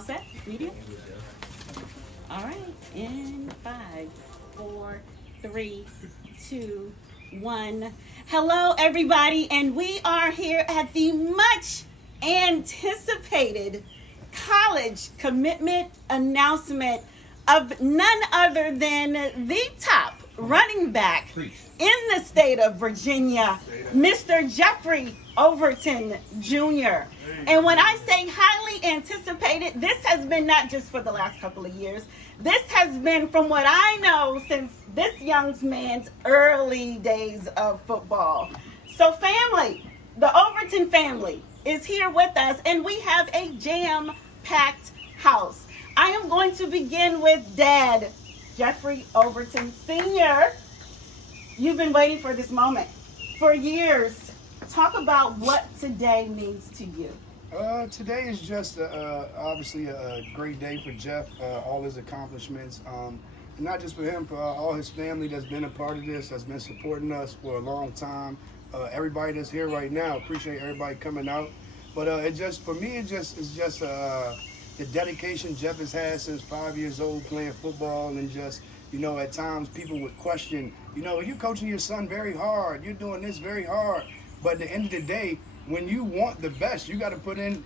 Set? Media? All right. In 5, 4, 3, 2, 1. Hello, everybody, and we are here at the much anticipated college commitment announcement of none other than the top running back in the state of Virginia, Mr. Jeffrey Overton Jr. And when I say highly anticipated, this has been not just for the last couple of years. This has been, from what I know, since this young man's early days of football. So family, the Overton family is here with us, and we have a jam-packed house. I am going to begin with Dad, Jeffrey Overton Sr. You've been waiting for this moment for years. Talk about what today means to you. Today is just obviously a great day for Jeff, all his accomplishments, and not just for him, for all his family that's been a part of this, that's been supporting us for a long time. Everybody that's here right now, appreciate everybody coming out. But it just, for me, it's just the dedication Jeff has had since 5 years old playing football, and just, at times people would question, you're coaching your son very hard, you're doing this very hard. But at the end of the day, when you want the best, you got to put in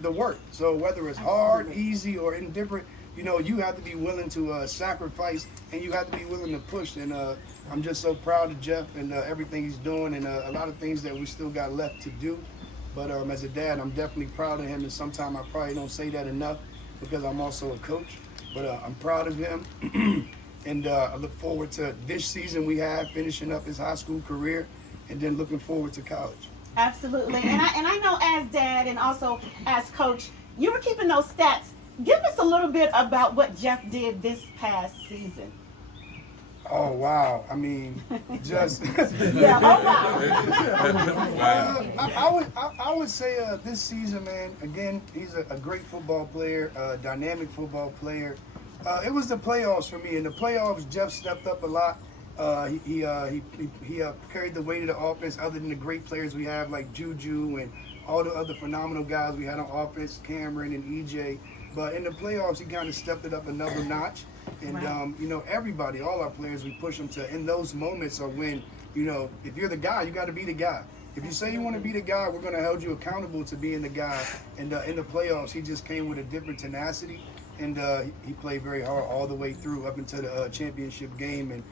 the work. So whether it's hard, easy, or indifferent, you have to be willing to sacrifice, and you have to be willing to push. And I'm just so proud of Jeff and everything he's doing, and a lot of things that we still got left to do. But as a dad, I'm definitely proud of him, and sometimes I probably don't say that enough because I'm also a coach. But I'm proud of him, and I look forward to this season we have, finishing up his high school career, and then looking forward to college. Absolutely. And I know as dad and also as coach, you were keeping those stats. Give us a little bit about what Jeff did this past season. Oh, wow. I mean, just... Yeah, oh, wow. I would say this season, man, again, he's a great football player, a dynamic football player. It was the playoffs for me. In the playoffs, Jeff stepped up a lot. He carried the weight of the offense, other than the great players we have like Juju and all the other phenomenal guys we had on offense, Cameron and EJ. But in the playoffs, he kind of stepped it up another notch. And, right. Everybody, all our players, we push them to, in those moments are when, if you're the guy, you got to be the guy. If you say you want to be the guy, we're going to hold you accountable to being the guy. And in the playoffs, he just came with a different tenacity. And he played very hard all the way through up into the championship game. And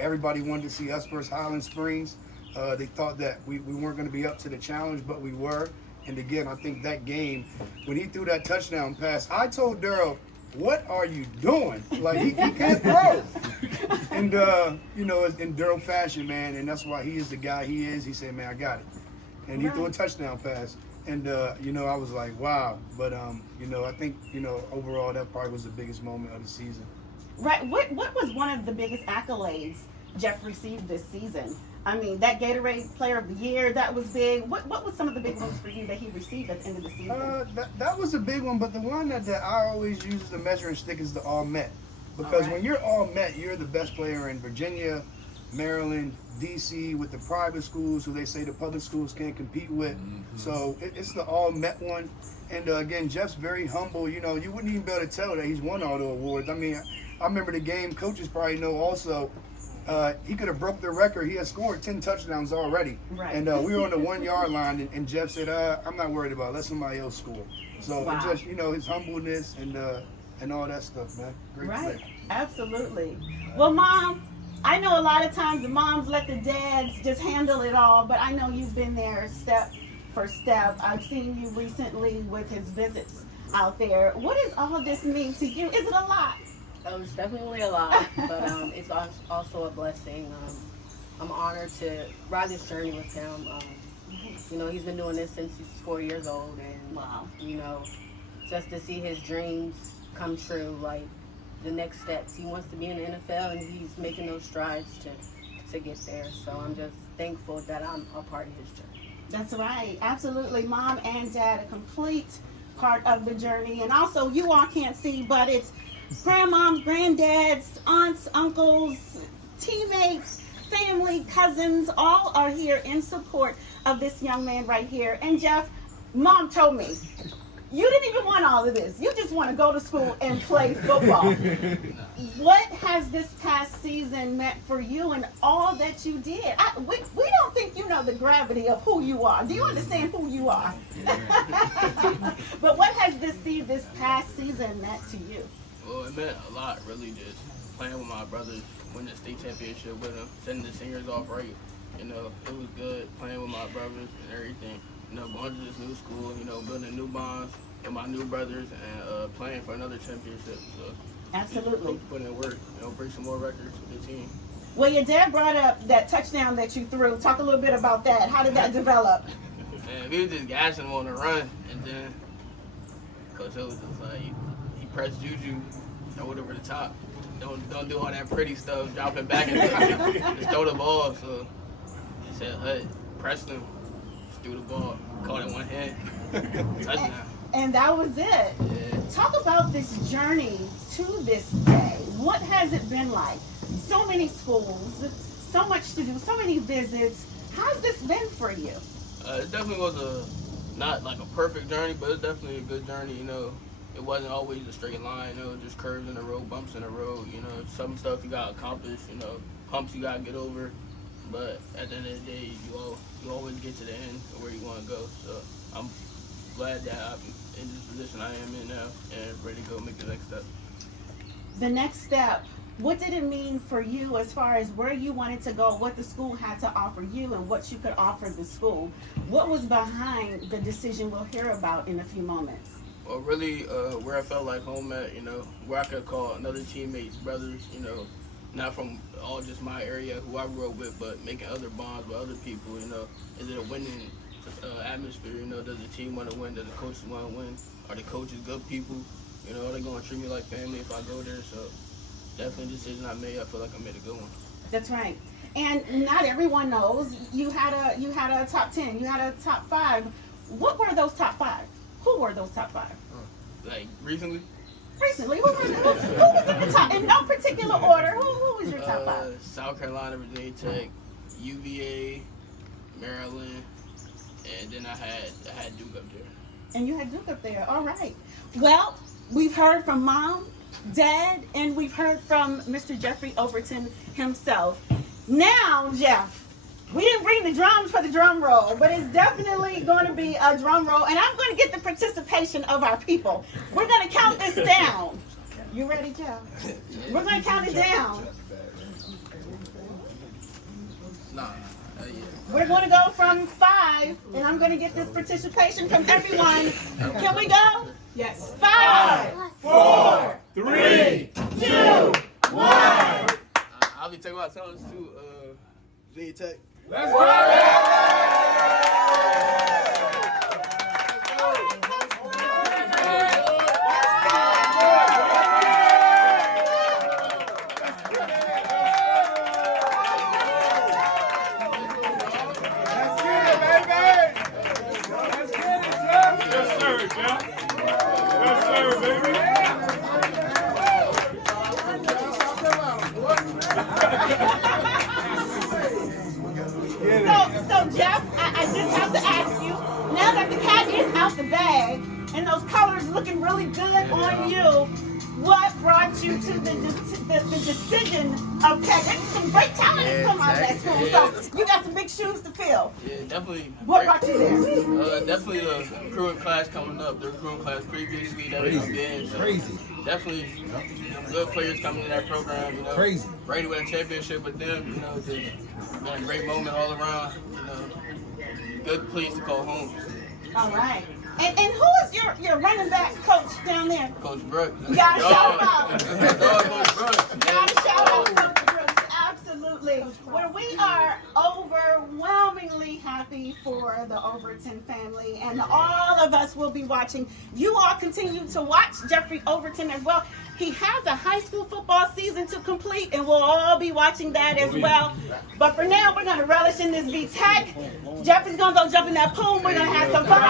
everybody wanted to see us versus Highland Springs. They thought that we weren't going to be up to the challenge, but we were. And again, I think that game, when he threw that touchdown pass, I told Daryl, what are you doing? Like, he can't throw. And, in Daryl fashion, man, and that's why he is the guy he is. He said, man, I got it. And he threw a touchdown pass. And, I was like, wow. But, I think, overall, that probably was the biggest moment of the season. Right. What was one of the biggest accolades Jeff received this season? I mean, that Gatorade Player of the Year, that was big. What was some of the big ones for you that he received at the end of the season? That was a big one, but the one that I always use as a measuring stick is the All-Met. Because when you're All-Met, you're the best player in Virginia, Maryland, D.C., with the private schools who they say the public schools can't compete with. Mm-hmm. So it's the All-Met one. And again, Jeff's very humble. You wouldn't even be able to tell that he's won all the awards. I mean, I remember the game, coaches probably know also, he could have broke the record. He had scored 10 touchdowns already. Right. And we were on the 1 yard line, and Jeff said, I'm not worried about it. Let somebody else score. So it just, his humbleness and all that stuff, man. Great right. play. Absolutely. Well, Mom, I know a lot of times the moms let the dads just handle it all, but I know you've been there step for step. I've seen you recently with his visits out there. What does all this mean to you? Is it a lot? It's definitely a lot, but it's also a blessing. I'm honored to ride this journey with him. He's been doing this since he's 4 years old, and wow. Just to see his dreams come true, like the next steps. He wants to be in the NFL, and he's making those strides to get there. So I'm just thankful that I'm a part of his journey. That's right. Absolutely. Mom and Dad, a complete part of the journey. And also, you all can't see, but it's grandmoms, granddads, aunts, uncles, teammates, family, cousins, all are here in support of this young man right here. And Jeff, Mom told me You didn't even want all of this. You just want to go to school and play football. What has this past season meant for you and all that you did? We don't think you know the gravity of who you are. Do you understand who you are? But what has this past season meant to you? Well, it meant a lot, really, just playing with my brothers, winning the state championship with them, setting the seniors off right. You know, it was good playing with my brothers and everything. You know, going to this new school, you know, building new bonds with my new brothers and playing for another championship. So, Absolutely. Putting in work, you know, break some more records with the team. Well, your dad brought up that touchdown that you threw. Talk a little bit about that. How did that develop? And we were just gassing him on the run, and then Coach O was just like, he pressed Juju, throw it over the top. Don't do all that pretty stuff, drop it back and just throw the ball. So he said, Hut, pressed him, just threw the ball, caught it in one hand, touchdown. And that was it. Yeah. Talk about this journey to this day. What has it been like? So many schools, so much to do, so many visits. How's this been for you? It definitely was not like a perfect journey, but it's definitely a good journey. You know, it wasn't always a straight line. You know, just curves in the road, bumps in the road. You know, some stuff you gotta accomplish. You know, humps you gotta get over. But at the end of the day, you always get to the end of where you want to go. So I'm glad that I'm in this position I am in now and ready to go make the next step. The next step, what did it mean for you as far as where you wanted to go, what the school had to offer you, and what you could offer the school? What was behind the decision we'll hear about in a few moments? Well, really, where I felt like home at, you know, where I could call another teammates, brothers, you know, not from all just my area, who I grew up with, but making other bonds with other people, you know. Is it a winning atmosphere, you know? Does the team want to win? Does the coaches want to win? Are the coaches good people? You know, are they going to treat me like family if I go there? So definitely a decision I made. I feel like I made a good one. That's right. And not everyone knows you had a top 10, you had a top 5. What were those top 5? Who were those top 5? Like recently? Recently, who was in the top? In no particular order. Who was your top 5? South Carolina, Virginia Tech, UVA, Maryland, and then I had Duke up there. And you had Duke up there. All right. Well, we've heard from Mom, Dad, and we've heard from Mr. Jeffrey Overton himself. Now, Jeff, we didn't bring the drums for the drum roll, but it's definitely going to be a drum roll, and I'm going to get the participation of our people. We're going to count this down. You ready, Jeff? We're going to count it down. Nah, yeah. We're going to go from 5, and I'm going to get this participation from everyone. Can we go? Yes. 5, 4, 3, 2, 1. I'll be taking my talents to Virginia Tech. Let's go! So Jeff, I just have to ask you, now that the cat is out the bag and those colors looking really good on you, what brought you to the decision of Tech? Some great talent has come out of that school, so you got some big shoes to fill. Yeah, definitely. What brought you there? Definitely the recruiting class coming up. The recruiting class previously that we've been. So Crazy. Definitely good players coming in that program. You know, Crazy. Ready to win a championship with them. You know, just been a great moment all around. You know, good place to call home. All right. And who is your running back coach down there? Coach Brooks. You gotta shout him out. That's my dog, Coach Brooks. You gotta shout out Coach Brooks. Absolutely. Well, we are overwhelmingly happy for the Overton family, and all of us will be watching. You all continue to watch Jeffrey Overton as well. He has a high school football season to complete, and we'll all be watching that as well. But for now, we're going to relish in this V-Tech. Jeffrey's going to go jump in that pool. We're going to have some fun.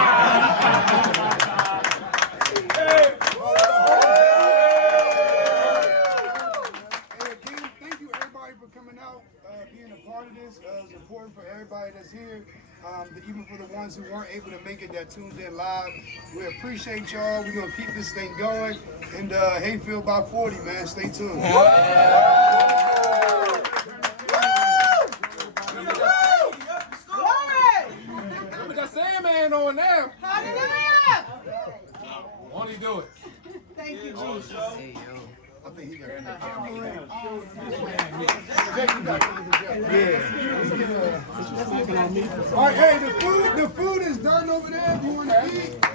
Thank you everybody for coming out, being a part of this. It's important for everybody that's here. even for the ones who weren't able to make it that tuned in live. We appreciate y'all. We're going to keep this thing going. And Hayfield by 40, man. Stay tuned. We got Sandman on now. Hallelujah. Won't he do it? Thank you, Jesus. I think he got it. All right, hey, the food is done over there. If you want to eat.